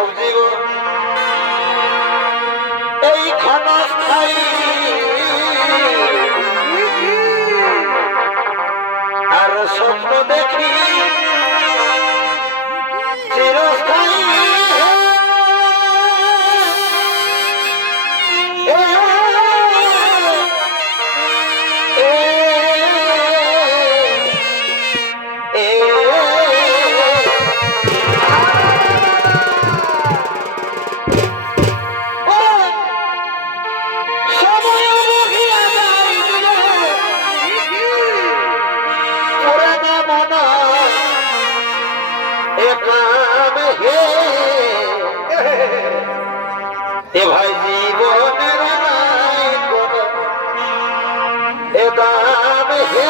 মানব জীবন এই ক্ষণস্থায়ী আর স্বপ্ন দেখি চিরস্থায়ী এ ভাই জীবনের নাই কোনো এ দাম হে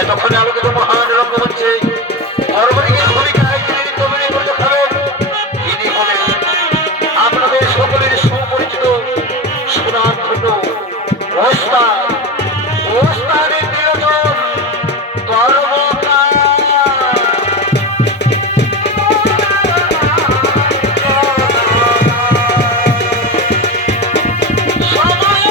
এতক্ষণে আলোকিত মহান রঙ্গ হচ্ছে আপনাদের সকলের সুপরিচিত সুনামধন্য ওস্তাদের নিয়োজন সবাই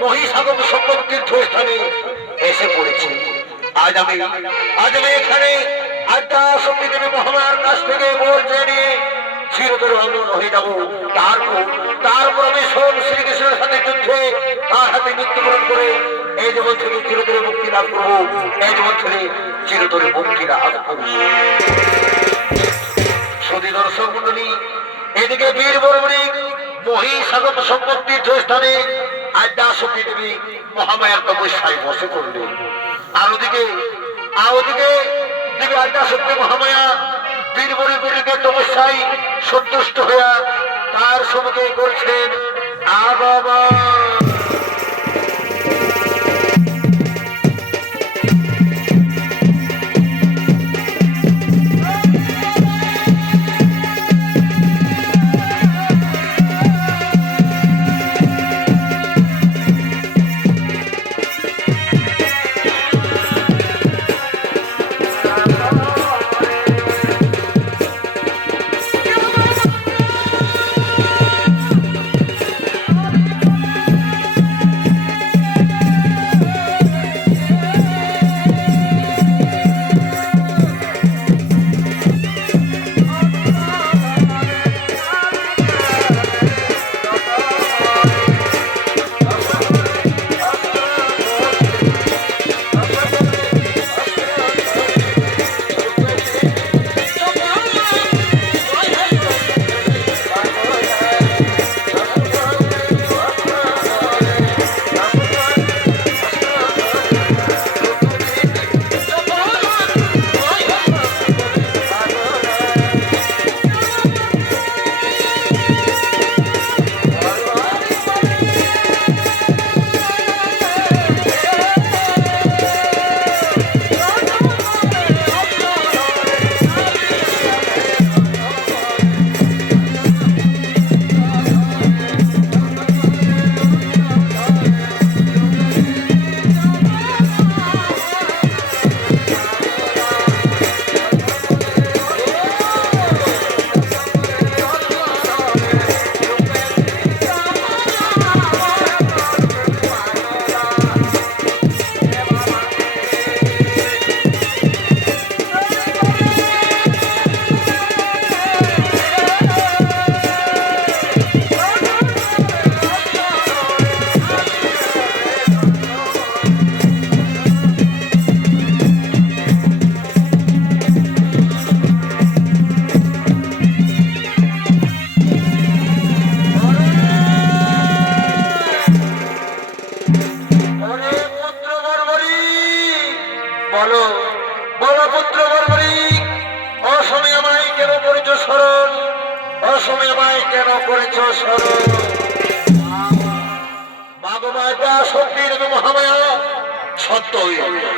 মহিষাগম সঙ্গম তীর্থস্থানে এসে পড়েছি। আজ আমি এখানে আদ্যা শক্তি দেবী মহামায়ার কাছ থেকে বর জেনে চিরতরে অমর হয়ে যাব। তারপর আমি সোম শ্রীকৃষ্ণের সাথে যুদ্ধে তার হাতে মৃত্যুবরণ করে এই জীবন থেকে চিরতরে মুক্তি লাভ করবো। এই জীবন থেকে চিরতরে মুক্তি লাভ করবো। সুধী দর্শক মন্ডলী, এদিকে বীর বর্মণিক মহিষাগম সঙ্গম তীর্থস্থানে আদ্যা শক্তি দেবী মহামায়ার তপস্যায় বসে করলেন। আর ওদিকে দেবী আদ্যা শক্তি মহামায়া বীর বর্মণিকের তপস্যায় সন্তুষ্ট হইয়া তার সম্মুখে করছেন আগমন।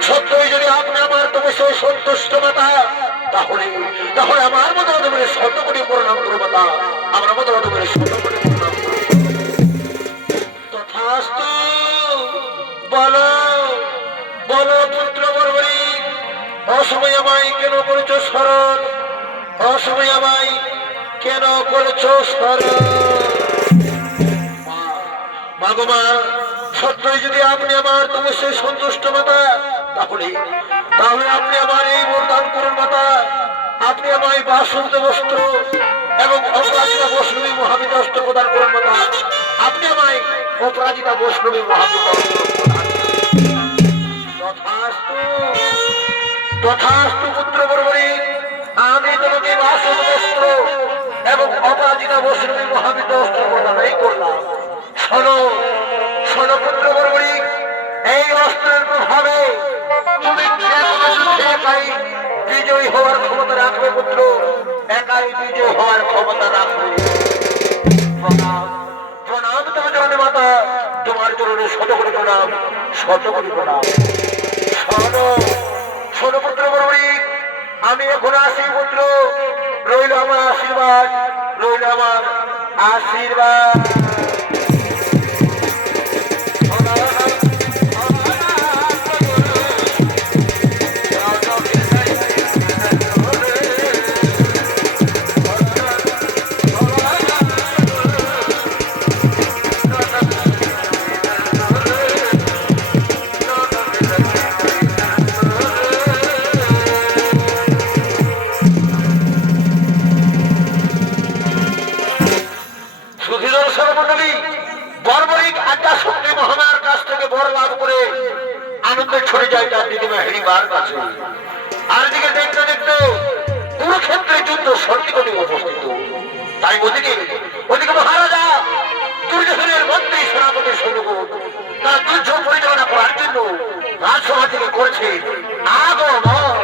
সত্যই যদি আপনি আমার তপস্যায় সন্তুষ্ট মাতা, তাহলে আমার মতো শত কোটি প্রণাম করো মাতা। আমার মতো শত কোটি প্রণাম করো। তথাস্তু। বলো পুত্র বর্বরী, অসময় আমায় কেন করেছ স্মরণ? অসময় আমায় কেন করেছ স্মরণ? মাগমা, সত্যই যদি আপনি আমার তপস্যায় সন্তুষ্ট মাতা, তাহলে আপনি আমার এই বরদান করুন মাতা। আপনি আমায় বাসন্ত বস্ত্র এবং অপরাজিতা বৈষ্ণবী মহাবিত অস্ত্র প্রদান করুন মাতা। আপনি আমায় অপরাজিতা বৈষ্ণবী মহাবিত অস্ত্র প্রদান। তথাস্তু পুত্র বর্বরী, আমি তোমাকে বাসন্ত বস্ত্র এবং অপরাজিতা বৈষ্ণবী মহাবিত অস্ত্র প্রদানই করলাম। শোনো পুত্র বর্বরী, এই অস্ত্রের প্রভাবে তুমি একাই বিজয়ী হওয়ার ক্ষমতা রাখবে পুত্র, একাই বিজয়ী হওয়ার ক্ষমতা রাখবে। প্রণাম তোমার চরণে মাতা, তোমার চরণে শত কোটি প্রণাম, শত কোটি প্রণাম। শোনো পুত্র বর্বরী, আমি এখন আসি পুত্র, রইল আমার আশীর্বাদ, রইল আমার আশীর্বাদ। দেবার কাছে। আর দিকে দেখতে দেখতে কুরুক্ষেত্রে যুদ্ধ সন্নিকটে উপস্থিত। তাই ওদিকে ওদিকে মহারাজা দুর্যোধনের মন্ত্রী সেনাপতি সৈন্যগণ তারা যুদ্ধ পরিচালনা করার জন্য রাজসভা থেকে করেছে আগমন।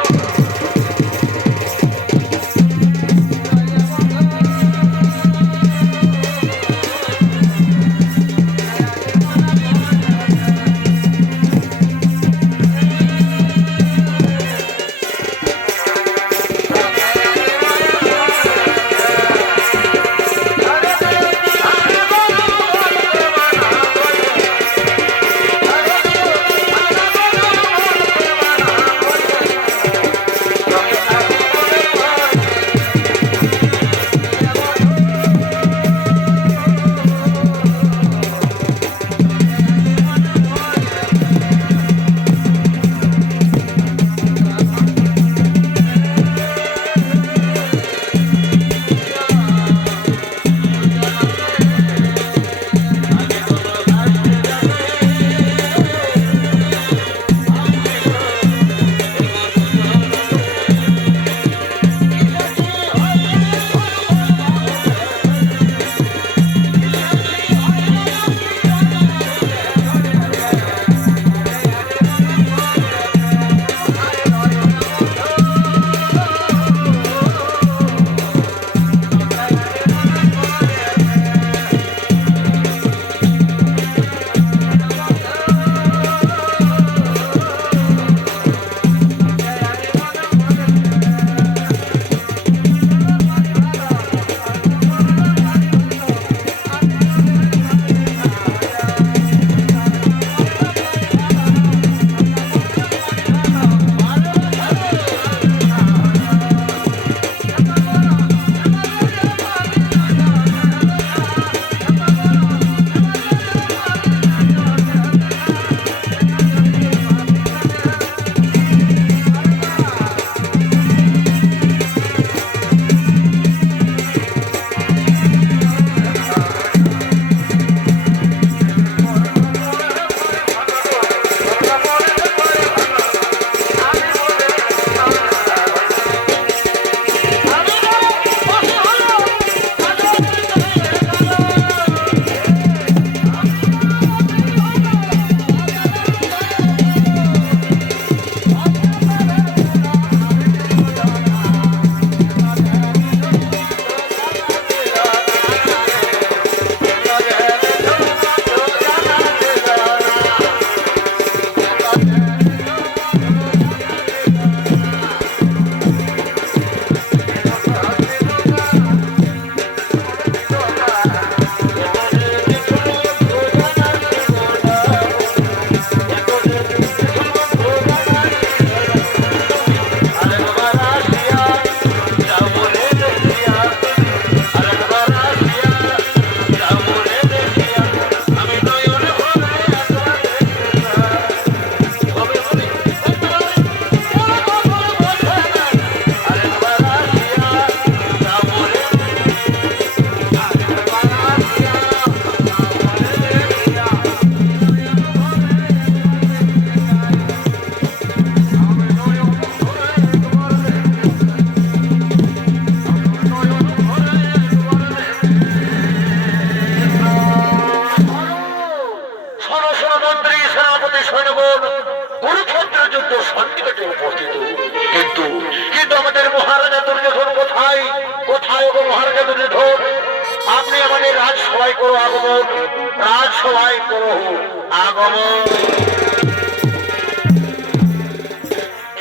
আপনি আমাদের রাজসভায় করো আগমন, রাজসভায় করো আগমন।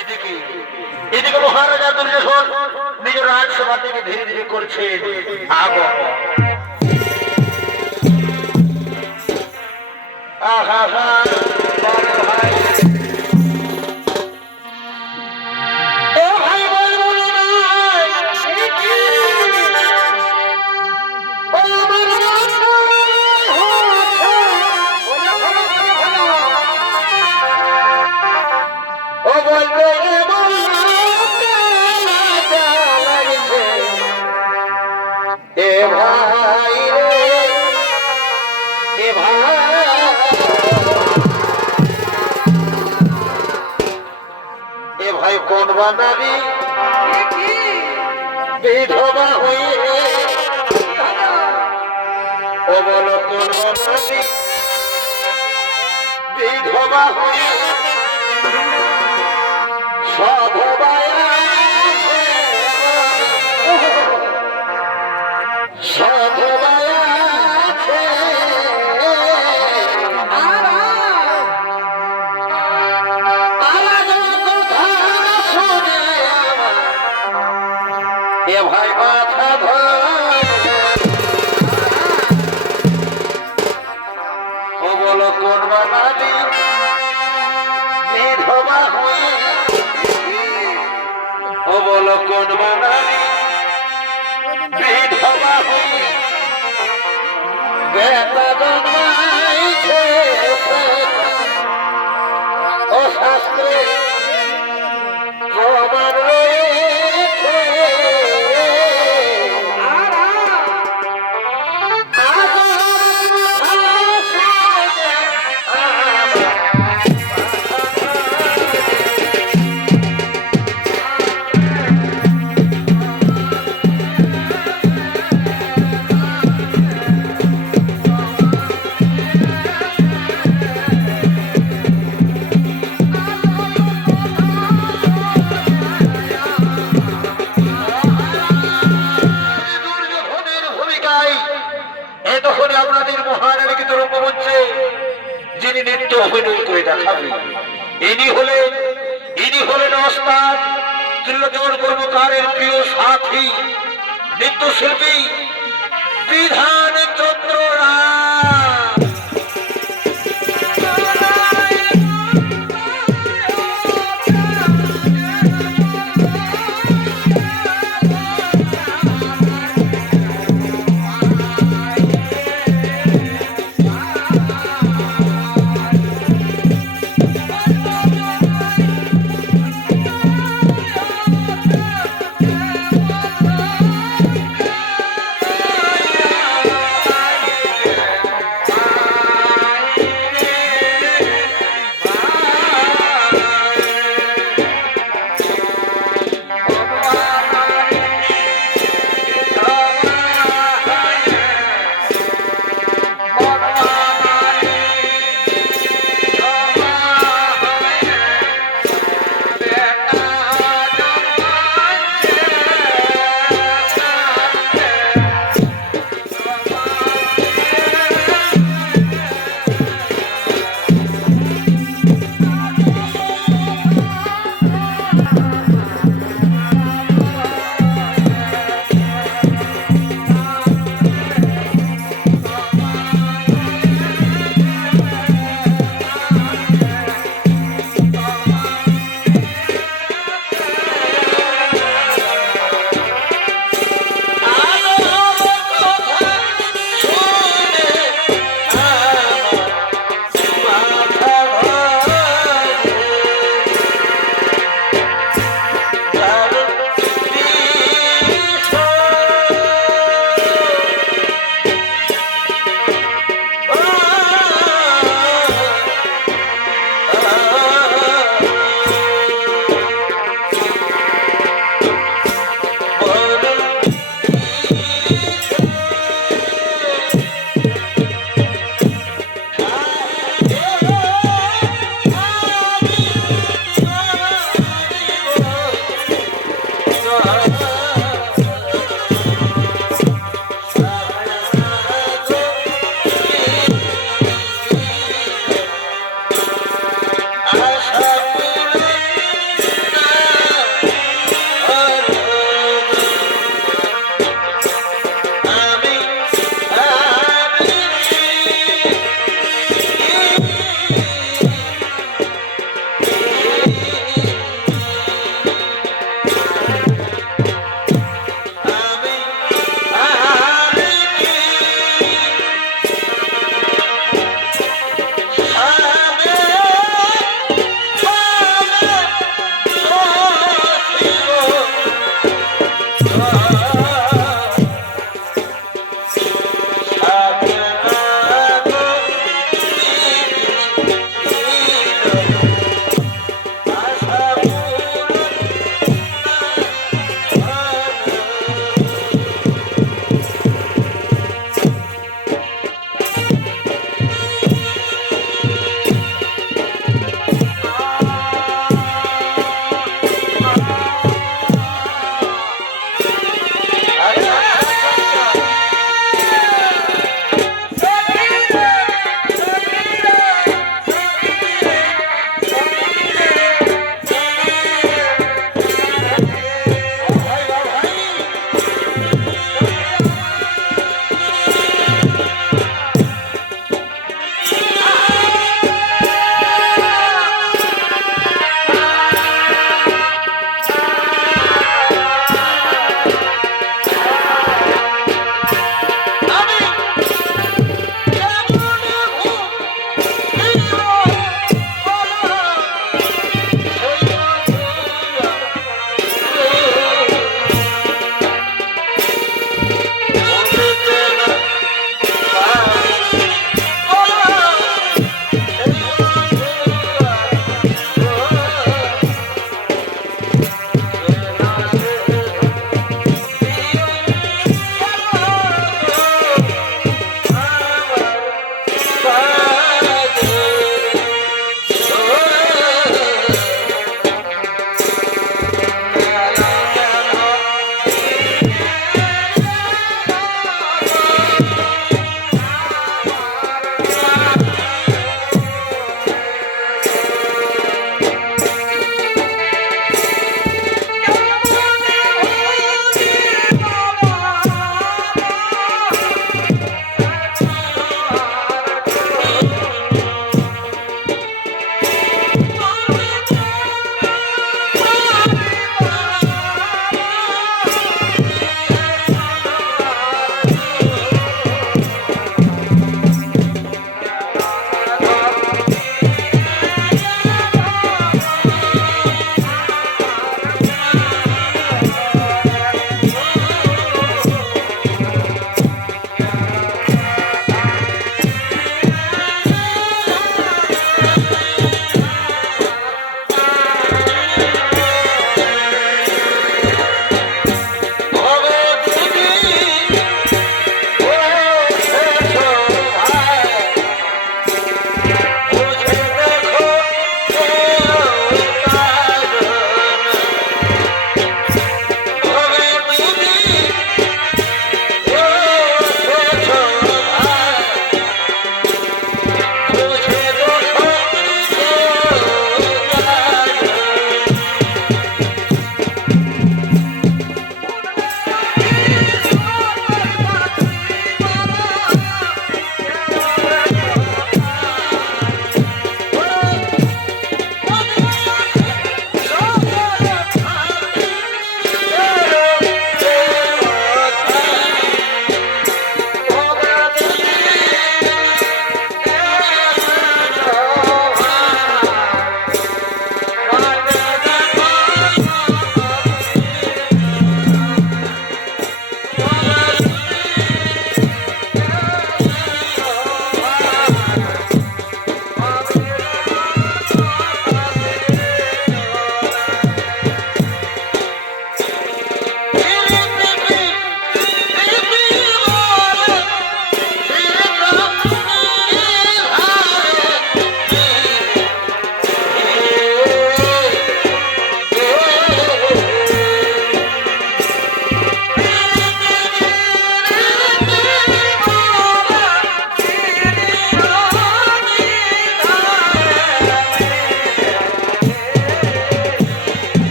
এদিকে এদিকে মহারাজা দুর্যোধন নিজের রাজসভা থেকে ধীরে ধীরে করছে আগমন। আহা হা ভাই নারী বিধবা হইয়ে অবলকন নারী বিধবা হইয়ে সধবায় সধবায় ভাই মাথা অবলকন বানালি বিধবা হয়ে অবলকন বানালি বিধবা হয়ে বেটা জন্মাইছে ও শাস্ত্রে প্রমাণ রয়েছে আপনাদের মহারানীকে তরঙ্গ মঞ্চে যিনি নৃত্য অভিনয় করে দেখাবেন ইনি হলেন ওস্তাদ ত্রিলোচন কর্মকারের প্রিয় সাথী নৃত্যশিল্পী বিধান চন্দ্র রায়।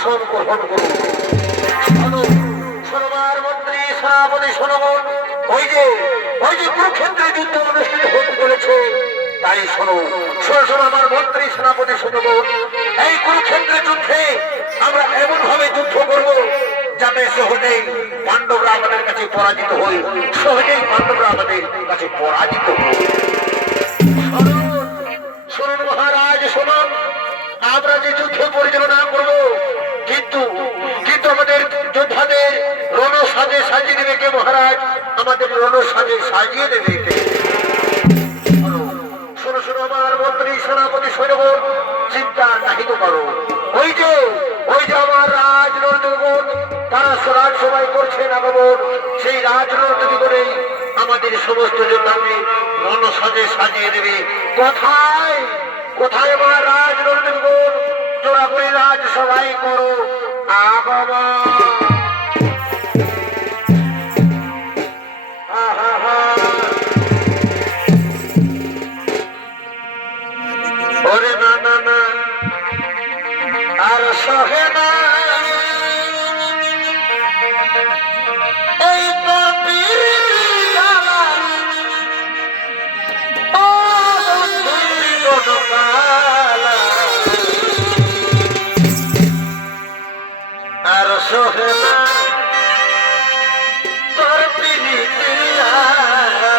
আসন গ্রহণ করুন। শোনো, শোনবার মন্ত্রী সেনাপতি শোনগণ, ওই যে কুরুক্ষেত্রে যুদ্ধ অনুষ্ঠিত হতে চলেছে, তাই শোনো শোনো শোনো আমার মন্ত্রী সেনাপতি শোনগণ, এই কুরুক্ষেত্রের যুদ্ধে আমরা এমন ভাবে যুদ্ধ করব যাতে সহজেই পাণ্ডবরা আমাদের কাছে পরাজিত হই, সহজেই পাণ্ডবরা আমাদের কাছে পরাজিত হই। শুনুন মহারাজ, শুনুন, আমরা যে যুদ্ধ পরিচালনা করব, কিন্তু কিন্তু আমাদের যোদ্ধাদের রণ সাজে সাজিয়ে দেবে কে মহারাজ? আমাদের রণ সাজে সাজিয়ে দেবে কে? শোনো শোনো আমার মন্ত্রী সেনাপতি সৈন্যগণ, চিন্তা নাহিত করো। ওই যে আমার রাজনৈতিকগণ, তারা রাজসভায় করছেন আগমন, সেই রাজনৈতিকগণেই আমাদের সমস্ত যোদ্ধাদের রণ সাজে সাজিয়ে দেবে। কোথায় কোথায় আমার রাজনৈতিকগণ? তোরা করে রাজসভায় করো আগমন। ওরে না না না, আর সহে না এই পাপীর জ্বালা, ও বন্ধুরি গণকালা, আর সহে না তোর পিরিতির জ্বালা,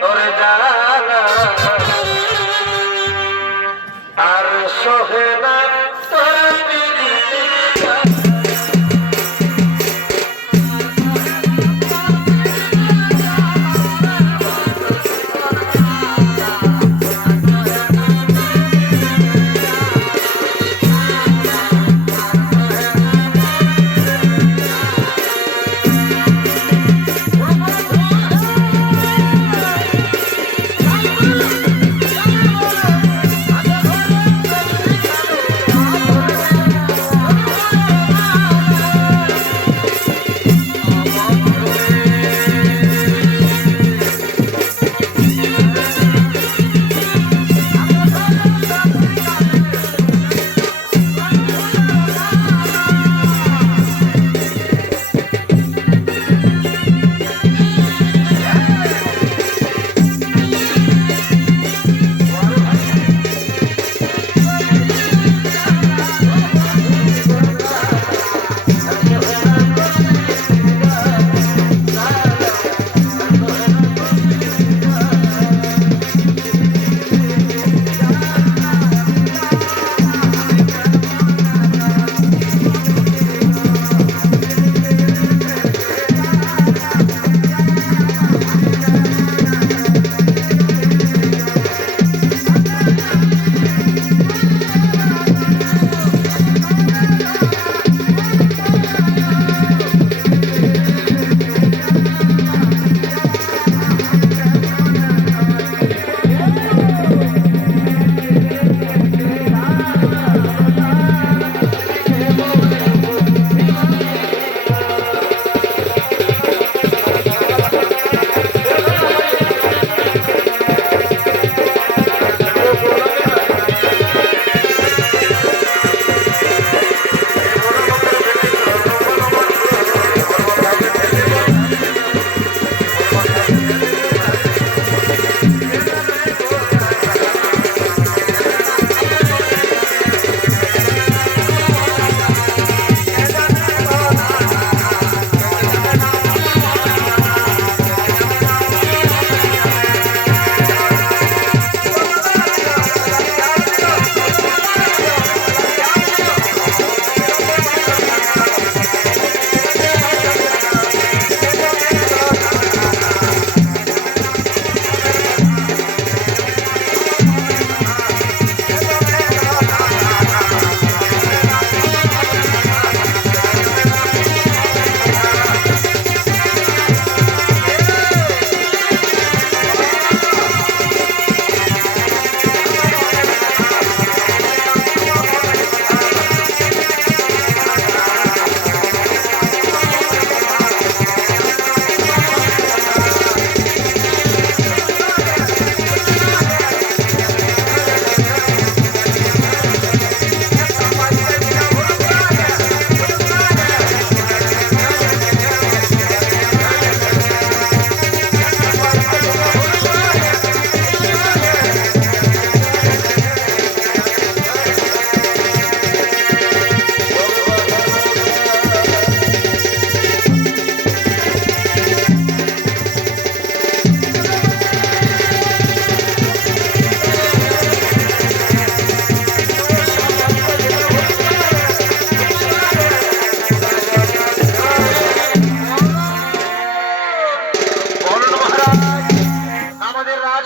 তোর জ্বালা আর সহে না।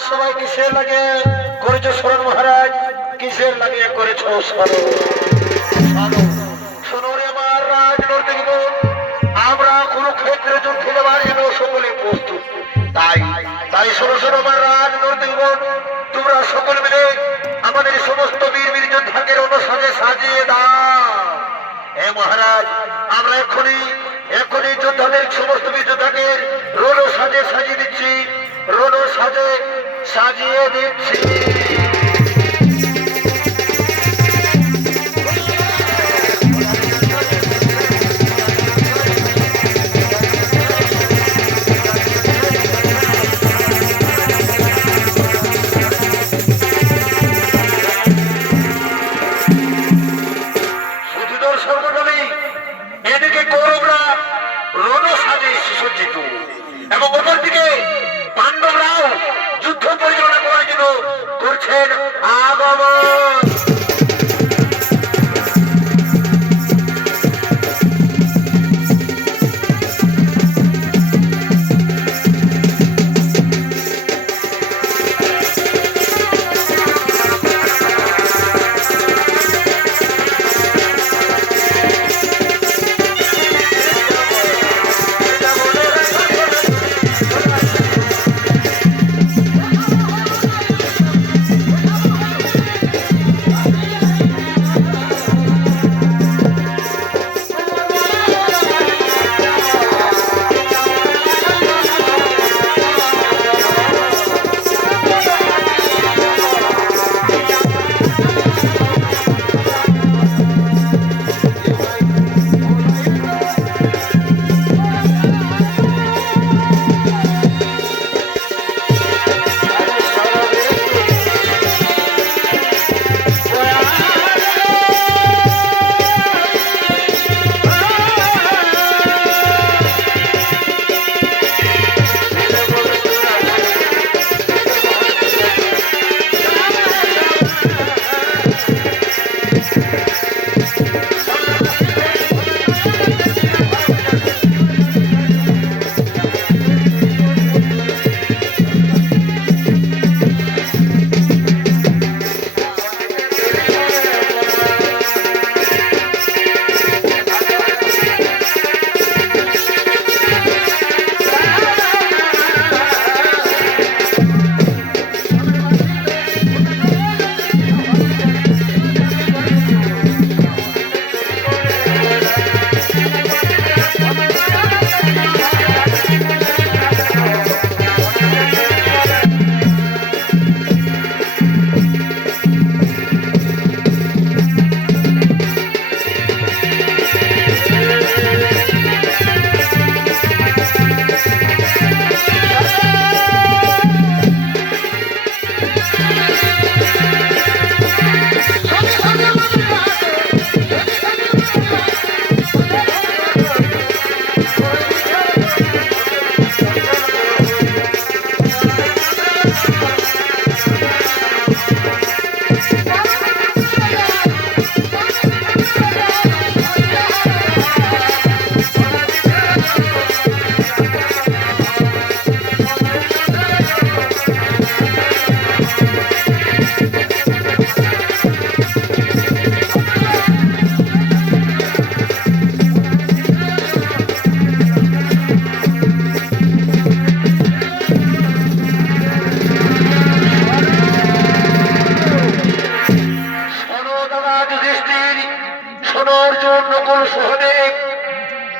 সবাই কিসের লাগে করেছো স্মরণ মহারাজ? কিসের লাগে করেছো স্মরণ? শোনো রে আমার রাজ নর্তকীগণ, আমরা কুরুক্ষেত্রে যুদ্ধে যাবার জন্য সকলে প্রস্তুত। তাই তাই শোনো শোনো আমার রাজ নর্তকীগণ, তোমরা সকল মিলে আমাদের সমস্ত বীর বীর যোদ্ধাকে রণসাজে সাজিয়ে দাও। হে মহারাজ, আমরা এক্ষুনি যোদ্ধাদের সমস্ত বীর যোদ্ধাকে রণসাজে সাজিয়ে দিচ্ছি, রণসাজে সাজিয়ে দিচ্ছি। এদিকে কৌরবরা রণসাজে সুসজ্জিত এবং অপরদিকে পাণ্ডবরাও যুদ্ধ পরিচালনা করার জন্য করছেন আগমন।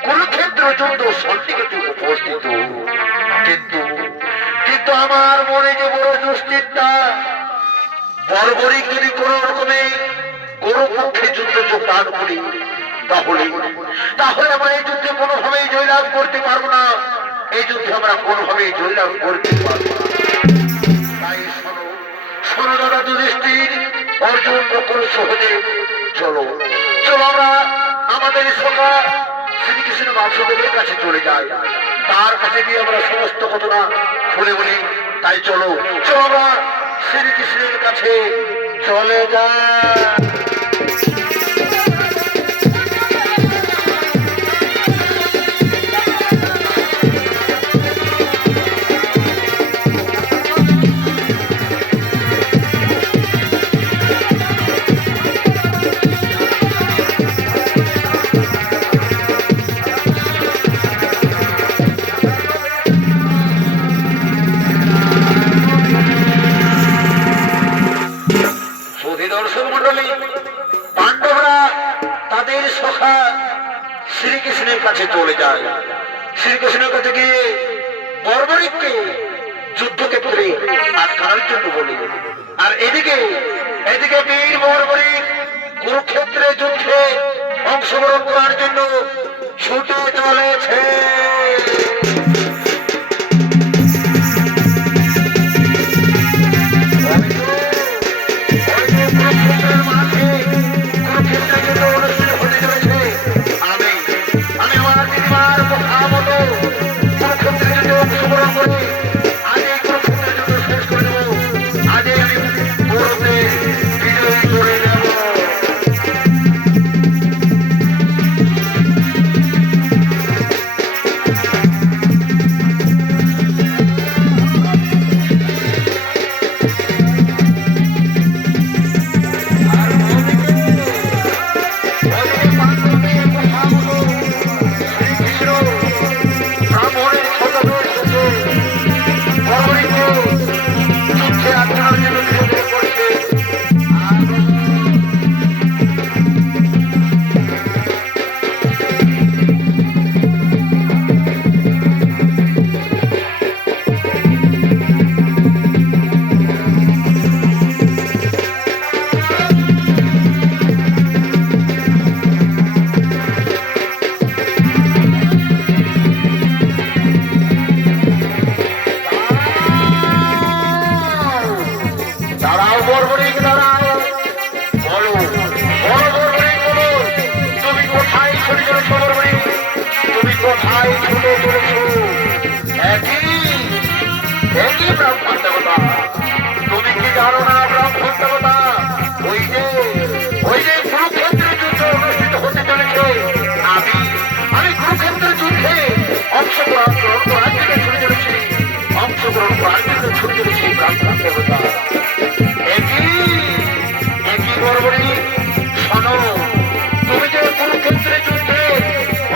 কুরুক্ষেত্র যুদ্ধ সন্নিকটে উপস্থিত, কিন্তু আমার মনে যে বড় দুশ্চিন্তা, বর্বরিক যদি কোন রকমে গৌরপক্ষে যুদ্ধ যোগদান করি তাহলে আমরা এই যুদ্ধে কোনোভাবেই জয়লাভ করতে পারবো না, এই যুদ্ধে আমরা কোনোভাবেই জয়লাভ করতে পারবো না। তাই শোনো দাদা যুধিষ্ঠির, অর্জুন নকুল সহদেব, চলো আমরা আমাদের সখা শ্রীকৃষ্ণ বাসুদেবের কাছে চলে যাই, তার কাছে গিয়ে আমরা সমস্ত ঘটনা খুলে বলি। তাই চলো আমরা শ্রীকৃষ্ণের কাছে চলে যাই। শ্রীকৃষ্ণের কাছে চলে যায়। শ্রীকৃষ্ণের কাছে গিয়ে বর্বরিককে যুদ্ধক্ষেত্রে আটকানোর জন্য বলে। আর এদিকে এদিকে বীর বর্বরিক কুরুক্ষেত্রে যুদ্ধে অংশগ্রহণ করার জন্য ছুটে চলেছে। তুমি কি জানো না ব্রাহ্মণ দেবতা, ওই যে কুরুক্ষেত্রের যুদ্ধ অনুষ্ঠিত হতে চলেছে। আমি কুরুক্ষেত্রের যুদ্ধে অংশগ্রহণ করার জন্য ছুটে চলেছি, অংশগ্রহণ করার জন্য ছুটে চলেছি ব্রাহ্মণ দেবতা। একই বর্বরী শোনো, তুমি যে কুরুক্ষেত্রের যুদ্ধে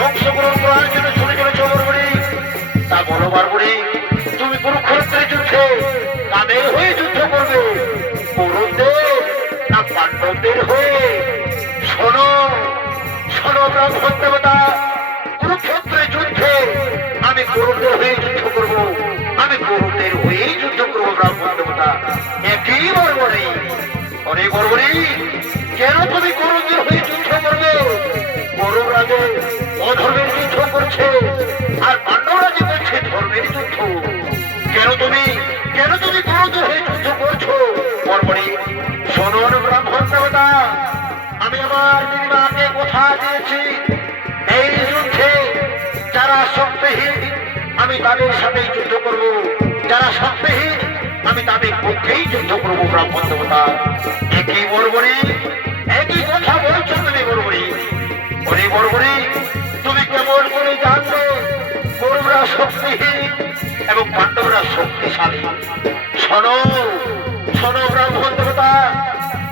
অংশগ্রহণ করার জন্য ছুটে চলেছ বর্বরী, তা বলো বর্বরী, তুমি কুরুক্ষেত্রের যুদ্ধে কাদের হয়ে যুদ্ধ করবে, কৌরবদের না পাণ্ডবদের হয়ে? শোনো শোনো ব্রাহ্মণ দেবতা, কুরুক্ষেত্রের যুদ্ধে আমি কৌরবদের হয়ে যুদ্ধ করব, আমি কৌরবদের হয়েই যুদ্ধ করবো ব্রাহ্মণ দেবতা। একই বর্বরী, অনেক বর্বরী, কেন তুমি কৌরবদের হয়ে যুদ্ধ করবে? কৌরবরা যে অধর্মের যুদ্ধ করছে আর পাণ্ডবরা যে করছে ধর্মের যুদ্ধ, কেন তুমি কৌরবদের হয়ে যুদ্ধ করছো বর্বরী? শোনো ব্রাহ্মণ দেবতা, আমি আমার দিদিমাকে কথা দিয়েছি, এই যুদ্ধে যারা শক্তিহীন আমি তাদের সাথেই যুদ্ধ করব, যারা শক্তিহীন আমি তাদের পক্ষেই যুদ্ধ করব ব্রাহ্মণ দেবতা। একই বর্বরী, একই কথা বলছো তুমি বর্বরী। ওরে বর্বরী, তুমি কেমন করে জানবে কৌরবরা শক্তিহীন এবং পাণ্ডবরা শক্তিশালী? শোনো শোনো ব্রাহ্মণ দেবতা,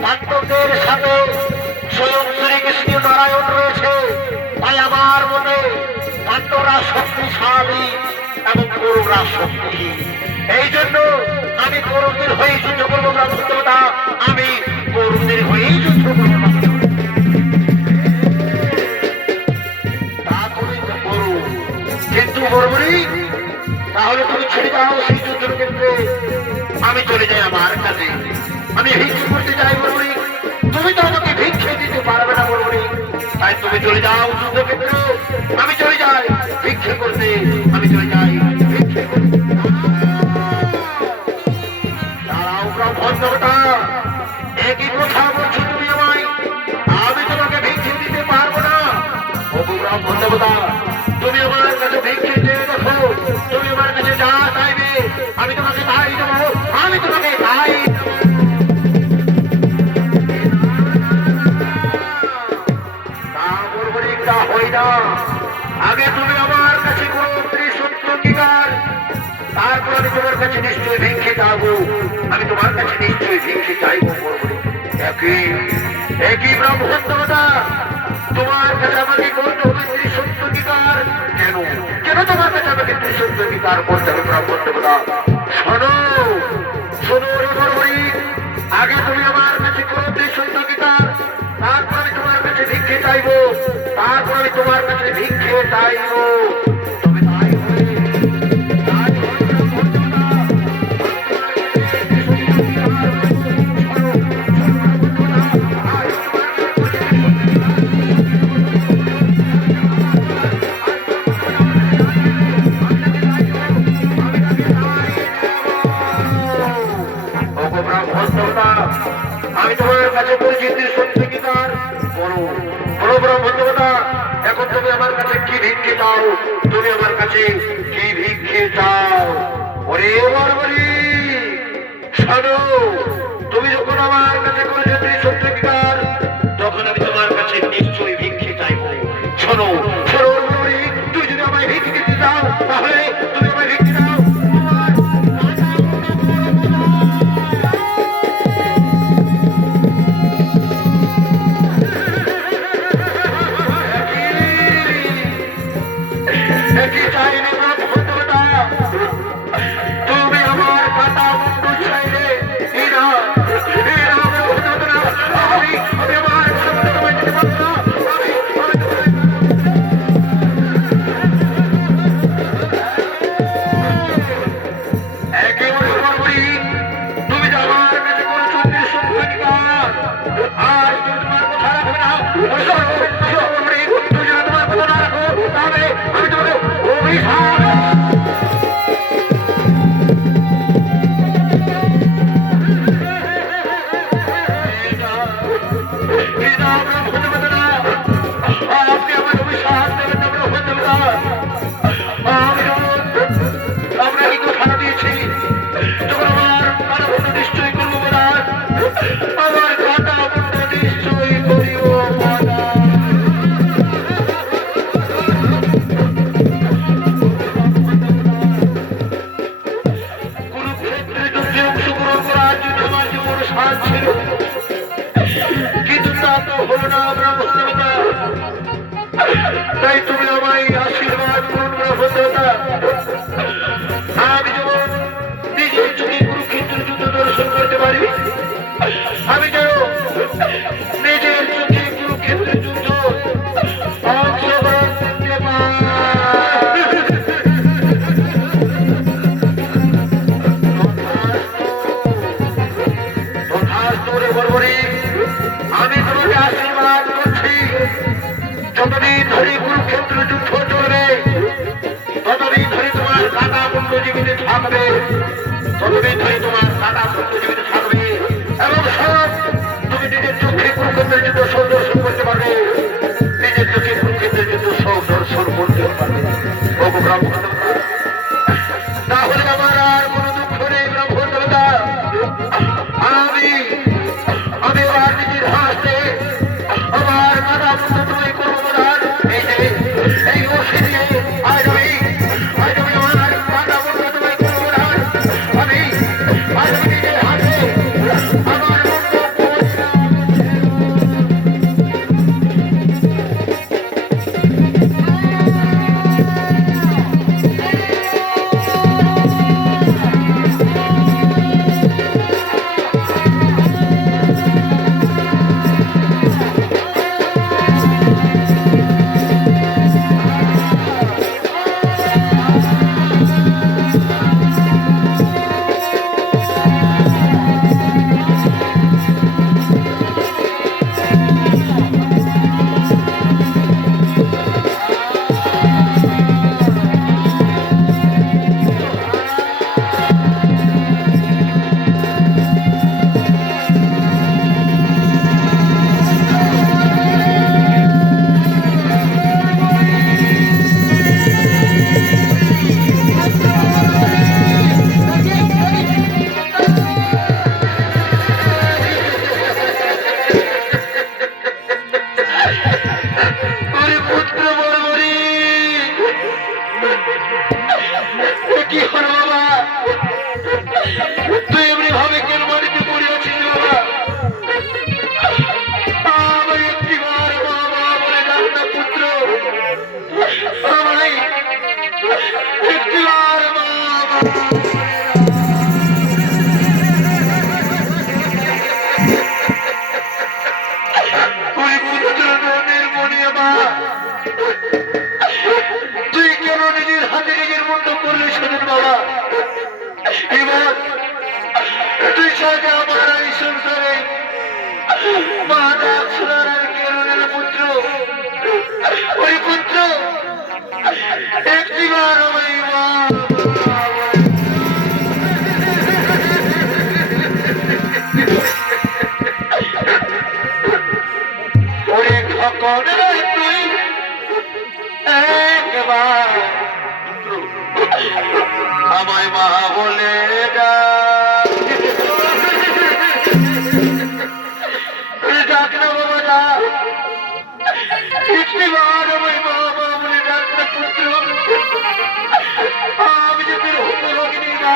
পাণ্ডবদের সাথে স্বয়ং শ্রীকৃষ্ণ নারায়ণ রয়েছে, তাই আমার মনে পাণ্ডবরা শক্তিশালী এবং কৌরবরা শক্তিহীন। এই জন্য আমি কৌরবদের হয়ে যুদ্ধ করবো ব্রাহ্মণ দেবতা, আমি কৌরবদের হয়েই যুদ্ধ করবো। তা তুমি করো, কিন্তু বর্বরী তাহলে তুমি ছেড়ে যাও সেই যুদ্ধের ক্ষেত্রে, আমি চলে যাই আমার কাছে, আমি ভিক্ষে করতে চাই বর্বরী। তুমি তো আমাকে ভিক্ষে দিতে পারবে না বর্বরী, তাই তুমি চলে যাও যুদ্ধক্ষেত্রে, আমি চলে যাই ভিক্ষে করতে, আমি চলে যাই ভিক্ষে করতে। দাঁড়াও ব্রাহ্মণ দেবতা, একই কথা বলছো তুমি আমায়, আমি তোমাকে ভিক্ষে দিতে পারবো না। ওগো ব্রাহ্মণ দেবতা, তুমি আমার কাছে ভিক্ষে চেয়ে দেখো, তুমি আমার কাছে যা চাইবে আমি তোমাকে তাই দেবো, আমি তোমাকে তাই হই না। আগে তুমি আমার কাছে কোনো সত্য অঙ্গীকার, তারপর আমি তোমার কাছে নিশ্চয়ই ভিক্ষে চাইবো, আমি তোমার কাছে নিশ্চয়ই ভিক্ষে চাইবো বর্বরী। একই ব্রাহ্মণ দেবতা, তোমার কাছে আমাকে করতে হবে সত্য অঙ্গীকার। কেন কেন তোমার কাছে আমাকে সত্য অঙ্গীকার করতে হবে ব্রাহ্মণ দেবতা? শোনো শোনো রে বর্বরী, আগে তুমি আমার কাছে করতে সত্য অঙ্গীকার, তারপর আমি তোমার কাছে ভিক্ষে চাইবো, তারপর আমি তোমার কাছে ভিক্ষে তাই হোক, তবে তাই হবে, তাই হবে ব্রহ্মদেবতা। আমি তোমার কাছে পরিচিতি সত্যি কি তার বলো, বলো ব্রহ্মদেবতা, এখন তুমি আমার কাছে কি ভিক্ষে চাও? তুমি আমার কাছে কি ভিক্ষে চাও? ওরে বর্বরী, শোনো, তুমি যখন আমার কাছে পরিচিতি সত্যিকার, তখন আমি তোমার কাছে নিশ্চয়ই ভিক্ষে চাইবো। শোনো শোনো বর্বরী, তুই যদি আমায় ভিক্ষে দিতে চাও, তাহলে তুমি আমায় ভিক্ষে দাও। তাই তুমি আমায় আশীর্বাদ করুন ব্রহ্মদেবতা। আমি যেমন নিজের চোখে কুরুক্ষেত্র যুদ্ধ দর্শন করতে পারি, আমি যেন নিজের চোখে কুরুক্ষেত্র যুদ্ধ অংশগ্রহণ করতে পারি। আমি তোমাকে আশীর্বাদ করছি, যতদিন ধরে কুরুক্ষেত্র যুদ্ধ চলবে, ততদিন ধরে তোমার কাটা মুন্ড জীবিত থাকবে, ততদিন ধরে তোমার কাটা মুন্ড জীবিত থাকবে, এবং সব তুমি নিজের চোখে কুরুক্ষেত্রের যুদ্ধ সব দর্শন করতে পারবে, নিজের চোখে কুরুক্ষেত্রের যুদ্ধ সব দর্শন করতে পারবে। তাহলে আমার আর কোনো দুঃখ নেই ব্রহ্মদেবতা। আমি এবার নিজের হাসতে আমার কাটা মুন্ড তুমি করবো না। এই বসে দিয়ে আজ আমি আমার কাটা মুন্ড তুমি করবো না। আমি তুই সাথে আমার এই সংসারে মা ডাকছার আর কেরণের পুত্র ওই পুত্র একটিবার ওই মা ওরে খকন তুই একবার আমায় মা বলে ডাক না বাবা ডাক একটিবার আমায় মা মা বলে ডাক না পুত্র আমি যদি ভগিনী না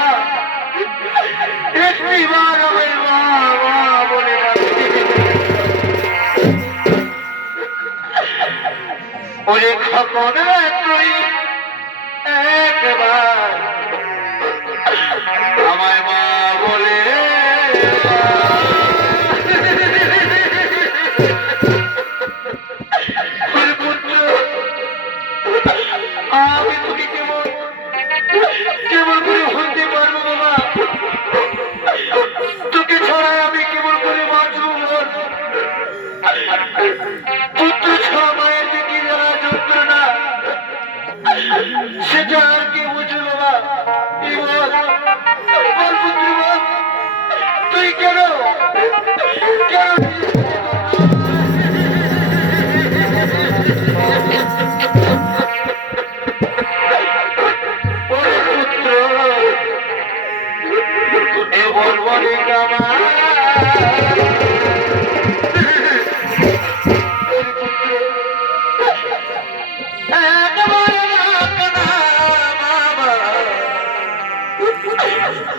একটিবার আমায় মা মা বলে ডাক ওরে খকন তুই একবার আমায় মা বলে পুত্র আমি তোকে কেমন কেমন করে হতে পারবো বাবা তোকে ছাড়া আমি কেমন করে বাঁচবো বল পুত্র ছাড়া মায়ের যে কি জানা যন্ত্রণা সেটা আর কি বুঝবো বাবা এই বল বল পুত্র বল তুই কেন কেন পুত্র এ বলবো রে গামা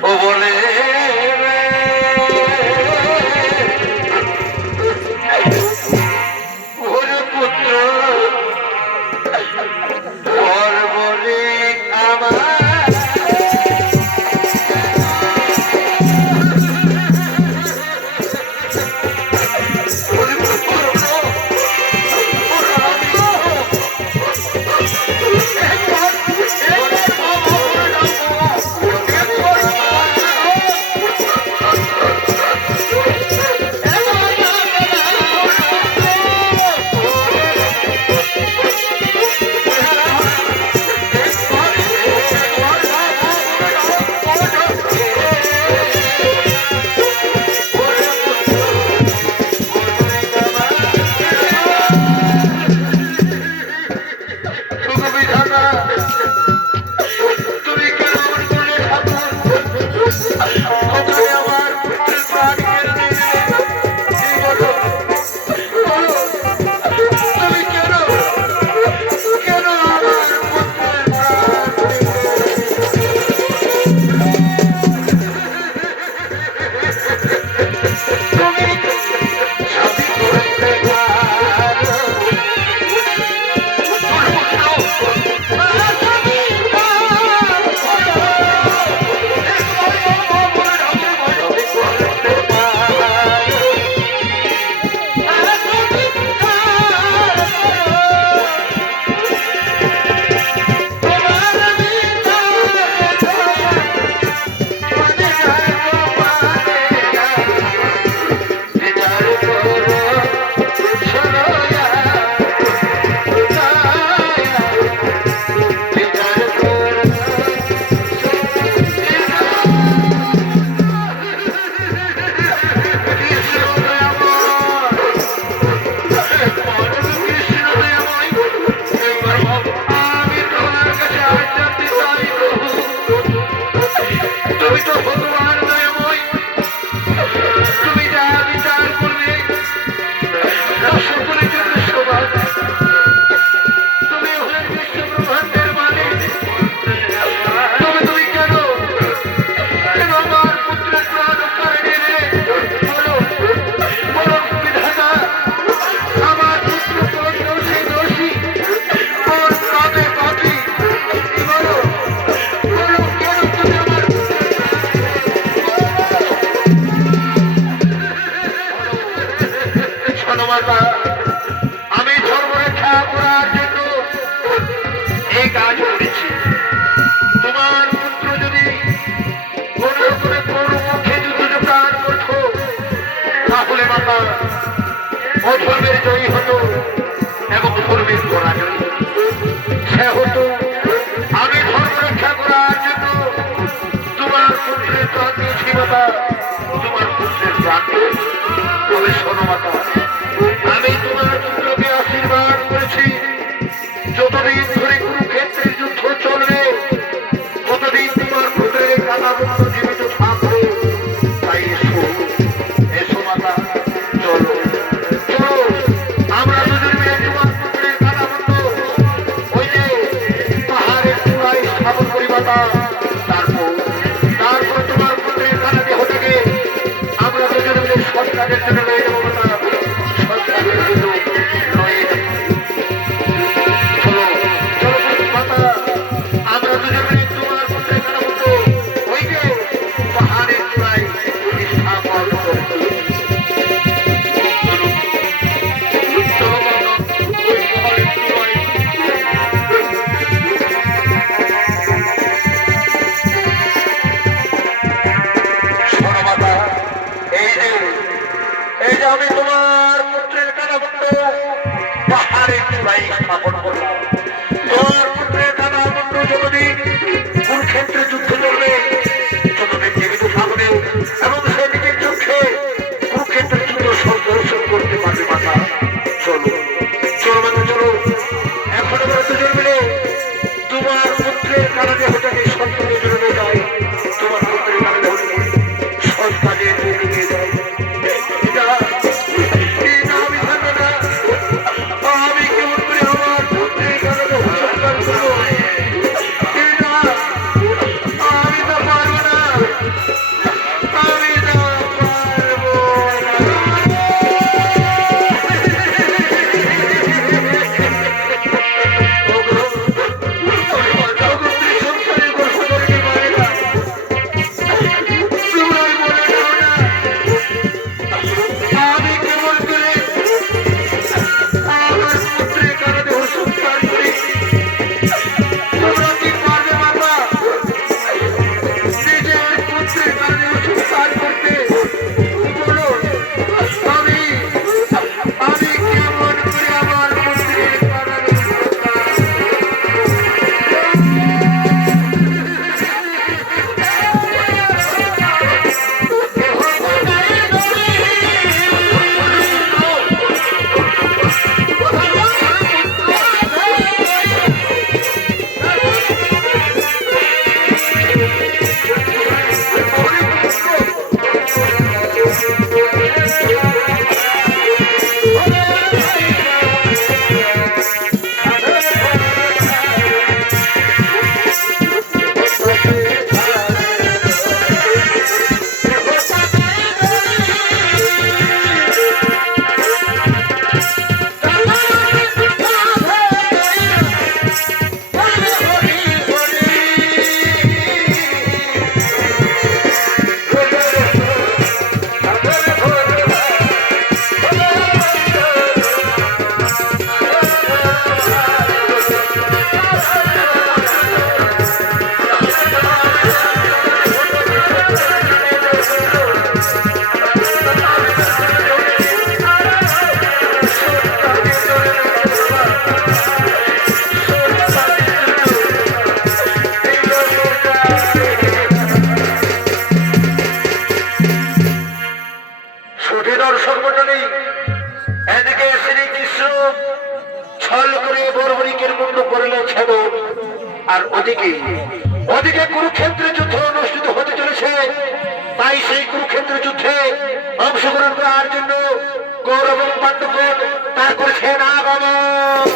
ও বলে ওরে পুত্র বলে আমার ধর্মের জয়ী হতো এবং ধর্মের পরাজয় সে হতো। আমি ধর্ম রক্ষা করার জন্য তোমার পুত্রের প্রাণ দিয়েছি মাতা, তোমার পুত্রের প্রাণ দিয়েছি। তবে শোনো মাতা, আমি তোমার পুত্রকে আশীর্বাদ করেছি যতদিন ধরে কুরুক্ষেত্রের যুদ্ধ চলবে ততদিন তোমার পুত্রের কালাবন্ধ জীবিত থাকবে। তাই এসো, এসো মাতা, চলো চলো আমরা দুজন মিলে তোমার পুত্রের কালাবন্ধ ওই যে পাহাড়ের চূড়ায় স্থাপন করি মাতা। তারপর তোমার পুত্রের কালা দেহটাকে আমরা দুজন মিলে সৎকারের জন্য লয়ে যাবো মাতা, সৎকারের জন্য লয়ে যাবো। আমি তোমার পুত্রের কারাবন্ধ পাহাড়ের চূড়ায় স্থাপন করলাম। তোমার পুত্রের কারাবন্ধ যতদিন কুরুক্ষেত্রে যুদ্ধ চলবে ততদিন জীবিত থাকবে এবং সে নিজের চোখে কুরুক্ষেত্রের যুদ্ধ দর্শন করতে পারবে মাতা। চলো চলো মাতা, চলো এখন আমরা দুজন মিলে তোমার পুত্রের কারাদেহটাকে সৎকারের জন্য নিয়ে যাই। তোমার পুত্রের কারাদেহটাকে সৎ কাজের জন্য নিয়ে যাই। আর ওদিকে ওদিকে কুরুক্ষেত্রের যুদ্ধ অনুষ্ঠিত হতে চলেছে। তাই সেই কুরুক্ষেত্রের যুদ্ধে অংশগ্রহণ করার জন্য কৌরব এবং পাণ্ডবগণ তা করেছেন আগমন।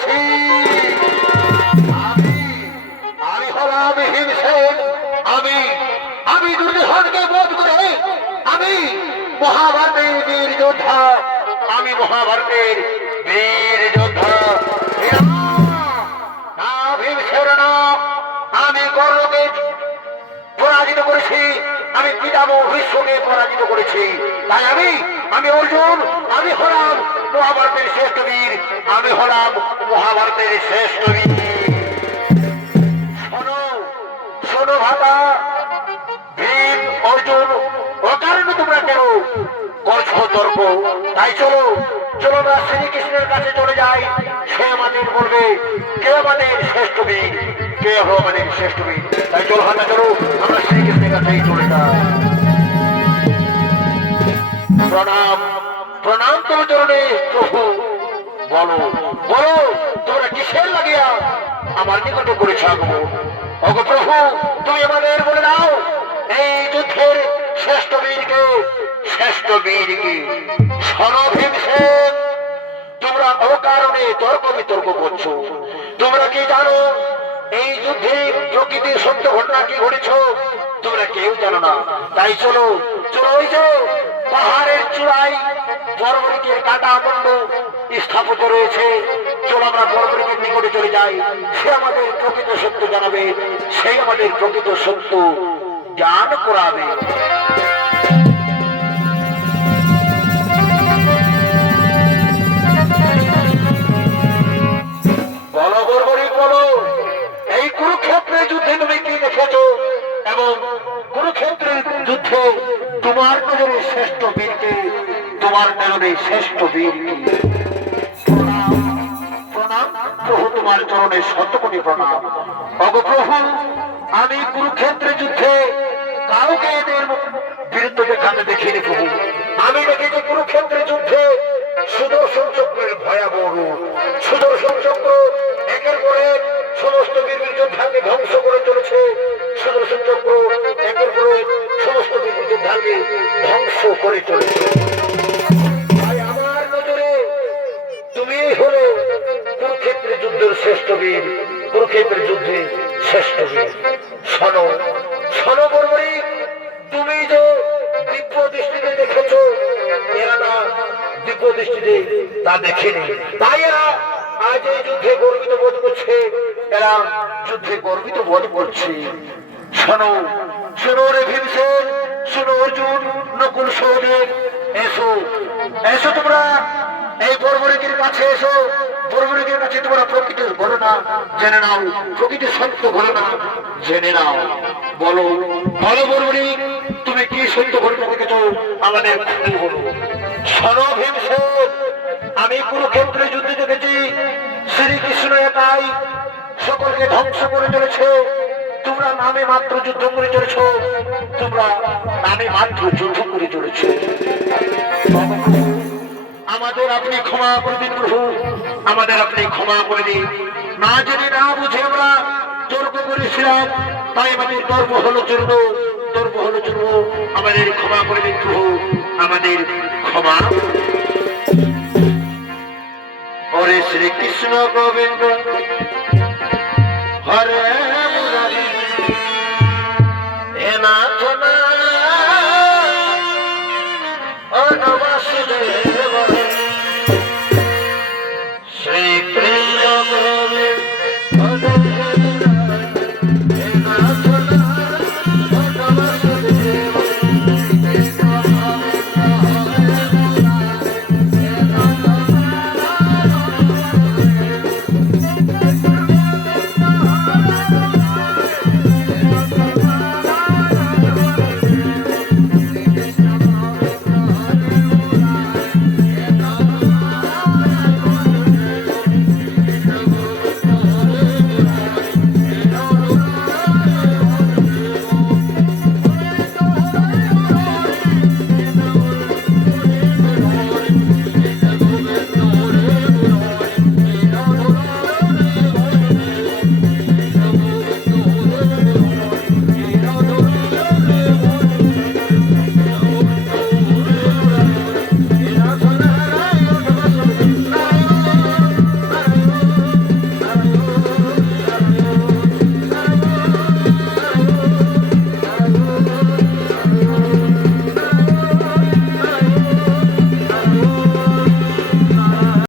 বলছি আমি আমি হলাম ভীমসেন। আমি আমি দুর্যোধনকে বধ করে আমি মহাভারতের বীর যোদ্ধা। আমি মহাভারতের বীর যোদ্ধা। না ভীমসেন না, আমি কর্ণকে পরাজিত করেছি, আমি পিতামহ ভীষ্মকে পরাজিত করেছি। তাই আমি আমি অর্জুন, আমি হলাম মহাভারতের শ্রেষ্ঠ বীর। আমি হলাম মহাভারতের শ্রেষ্ঠ বীর। শোনো শোনো ভাতা, ভীম অর্জুন অকারণে তোমরা কেন করছো তর্ক? তাই চলো চলো না শ্রীকৃষ্ণের কাছে চলে যাই। সে আমাদের বলবে কে আমাদের শ্রেষ্ঠ বীর, কে হলো আমাদের শ্রেষ্ঠ বীর। তাই চলো হাতে চলো আমরা শ্রীকৃষ্ণের কাছেই চলে যাই। প্রণাম প্রণাম তোমার চরণে প্রভু। বলো বলো তোমরা কিসের লাগিয়া আমার নিকটে করেছ আগমন? ওগো প্রভু, তুমি আমাদের বলে দাও এই যুদ্ধের শ্রেষ্ঠ বীরকে, শ্রেষ্ঠ বীরকে। শোনো ভীমসেন, তোমরা অকারণে তর্ক বিতর্ক করছো। তোমরা কি জানো এই যুদ্ধে প্রকৃতির সত্য ঘটনা কি ঘটেছ? তোমরা কেউ জানো না। তাই চলো চলো ওই যে পাহাড়ের চূড়ায় বর্বরিকের কাটা মন্ড স্থাপিত রয়েছে, চলো আমরা বর্বরিকের নিকটে চলে যাই। সে আমাদের প্রকৃত সত্য জানাবে, সেই আমাদের প্রকৃত সত্য জ্ঞান করাবে। বলো বর্বরিক বলো, এই কুরুক্ষেত্রের যুদ্ধে তুমি কি দেখেছো এবং কুরুক্ষেত্রের যুদ্ধে তোমার নজরে শ্রেষ্ঠ বীরকে, তোমার নজরে শ্রেষ্ঠ বীরকে। প্রণাম প্রণাম প্রভু, তোমার চরণে শত কোটি প্রণাম। ওগো প্রভু, আমি কুরুক্ষেত্রের যুদ্ধে কাউকে এদের বিরুদ্ধে দেখাতে দেখিনি প্রভু। আমি দেখেছি কুরুক্ষেত্রের যুদ্ধে সুদর্শন চক্রের ভয়াবহ রূপ। সুদর্শন চক্র একের পর এক সমস্ত বীর যোদ্ধাকে ধ্বংস করে চলেছে। সুদর্শন চক্র একের পর এক সমস্ত বীর যোদ্ধাকে ধ্বংস করে চলেছে। তাই আমার নজরে তুমি হলো কুরুক্ষেত্রের যুদ্ধের শ্রেষ্ঠ বীর, কুরুক্ষেত্রের যুদ্ধে শ্রেষ্ঠ বীর। শোনো শোনো বর্বরিক, তুমি যে দিব্য দৃষ্টিতে দেখেছ, এরা না দিব্য দৃষ্টিতে তা দেখেনি। তাই এরা আজ এই যুদ্ধে গর্বিত বোধ করছে, এরা যুদ্ধে গর্বিত বোধ করছে। শোনো শোনো রে ভীমসেন, শোনো অর্জুন, নকুল, সহদেব, এসো এসো তোমরা এই বর্বরিকের কাছে এসো। বর্বরিকের কাছে তোমরা প্রকৃতির ঘটনা জেনে নাও, প্রকৃতির সত্য ঘটনা জেনে নাও। বলো বলো বর্বরিক, তুমি কি সত্য ঘটনা দেখেছ আমাদের বলো। শোনো ভীমসেন, আমি কুরুক্ষেত্রে যুদ্ধে দেখেছি শ্রীকৃষ্ণ একাই সকলকে ধ্বংস করে চলেছে। তোমরা নামে মাত্র যুদ্ধ করে চলেছ, তোমরা নামে মাত্র যুদ্ধ করে চলেছ। আমাদের আপনি ক্ষমা করে দিন প্রভু, আমাদের আপনি ক্ষমা করে দিন। না জেনে না বুঝে আমরা তর্ক করেছিলাম, তাই আমাদের গর্ব হলো চূর্ণ, গর্ব হলো চূর্ণ। আমাদের ক্ষমা করে দিন প্রভু, আমাদের ক্ষমা। হরে শ্রীকৃষ্ণ গোবিন্দ হরে মুরারি, হে নাথ নারায়ণ বাসুদেব, শ্রীকৃষ্ণ গোবিন্দ